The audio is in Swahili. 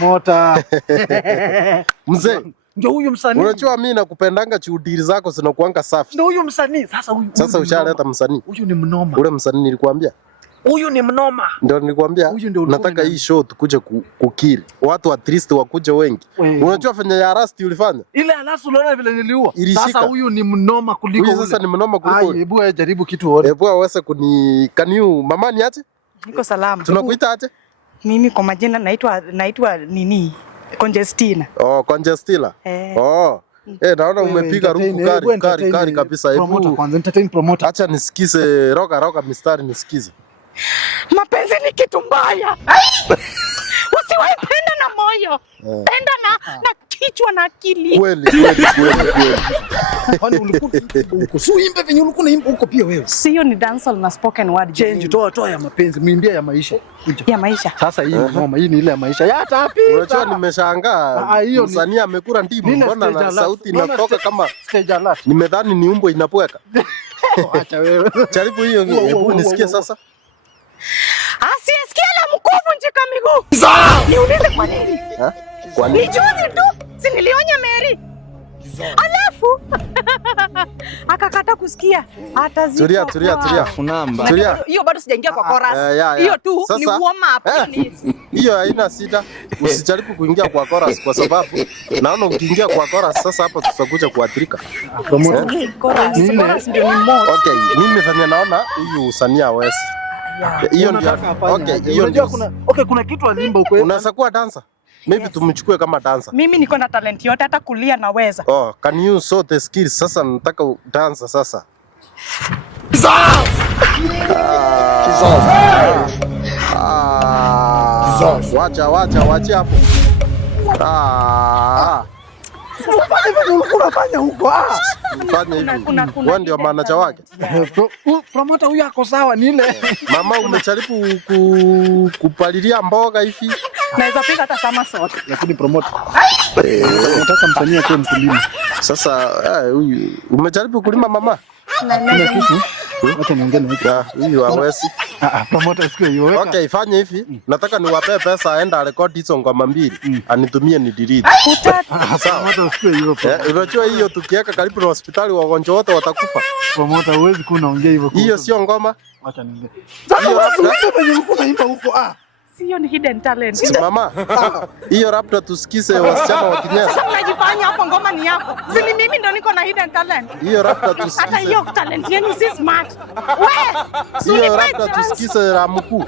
Mota. Mzee. Ndio huyu msanii. Unajua mimi nakupendanga chudiri zako zinakuanga safi. Ndio huyu msanii. Sasa ushaleta msanii. Huyu ni mnoma. Ule msanii nilikwambia. Huyu ni mnoma. Ndio nilikwambia. Nataka hii show tukuje kukiri. Watu at least wakuje wengi. Unajua fanya ya Rasti ulifanya? Ile alafu unaona vile niliua. Sasa huyu ni mnoma kuliko huyu. Sasa ni mnoma kuliko. Hebu jaribu kitu uone. Hebu aweze kaniu mama ni aje? Niko salama. Tunakuita aje? Mimi kwa majina naitwa nini? Conjestina. Oh, Conjestina. Oh. Naona umepiga rungu kari kabisa. Promoter kwanza, entertain promoter. Acha nisikize roga mistari nisikize. Mapenzi ni kitu mbaya. Usiwahi penda na moyo. Penda na kichwa na akili. Kweli. Kwani ulikuwa uimbe venye ulikuwa unaimba huko pia wewe? Sio ni dancehall na spoken word. Change toa ya mapenzi, mwimbia ya maisha. Ya maisha. Sasa hii ni ngoma, hii ni ile ya maisha. Ya tapi. Unajua nimeshangaa. Msanii amekula ndimu, mbona na sauti inatoka kama stage alert. Nimedhani ni umbo inapweka. Acha wewe. Jaribu hiyo, hebu nisikie sasa. Asiyesikia la mkovu njika miguu. Niulize kwa nini? Kwa nini? Ni juzi tu, si nilionya Mary. Alafu akakata kusikia. Tulia. Kunamba. Hiyo bado sijaingia kwa chorus. Hiyo tu ni warm up. Hiyo haina shida. Usijaribu kuingia kwa chorus kwa sababu naona ukiingia kwa chorus sasa hapo tutakuja kuathirika. Chorus ndio ni moto. Okay, mimi fanya naona huyu usanii hawezi. Hiyo ndio. Okay, hiyo ndio. Kuna kitu alimba huko. Unaweza kuwa dancer? Maybe tumchukue kama dancer. Mimi niko na talent yote, hata kulia naweza. Oh, can you show the skills? Sasa nataka dancer sasa. Wacha hapo. Unafanya huko. Fanya hivi. Wewe ndio manager wake. Promoter huyu ako sawa ni ile. Mama umejaribu kupalilia mboga hivi. Naweza piga hata sama sote. Lakini promoter. Nataka msanii akiwe mkulima. Sasa huyu umejaribu kulima mama? Wacha niongee na huyu. Huyu hawezi. Promoter sikio hiyo. Okay, fanya hivi. Nataka niwape pesa aenda record hizo ngoma mbili. Anitumie ni delete. Promoter sikio hiyo. Unajua hiyo tukiweka karibu na hospitali wagonjwa wote watakufa. Promoter huwezi kunaongea hivyo. Hiyo sio ngoma. Wacha niongee. Sasa wewe unaimba huko. Sio ni hidden talent. Mama, hiyo labda tusikize wasichana wakinyesa. Sasa unajifanya hapo ngoma ni yako. Si ni mimi ndo niko na hidden talent. Hiyo labda tusikize. Hata hiyo talent yenu si smart. Hiyo labda tusikize la mkuu.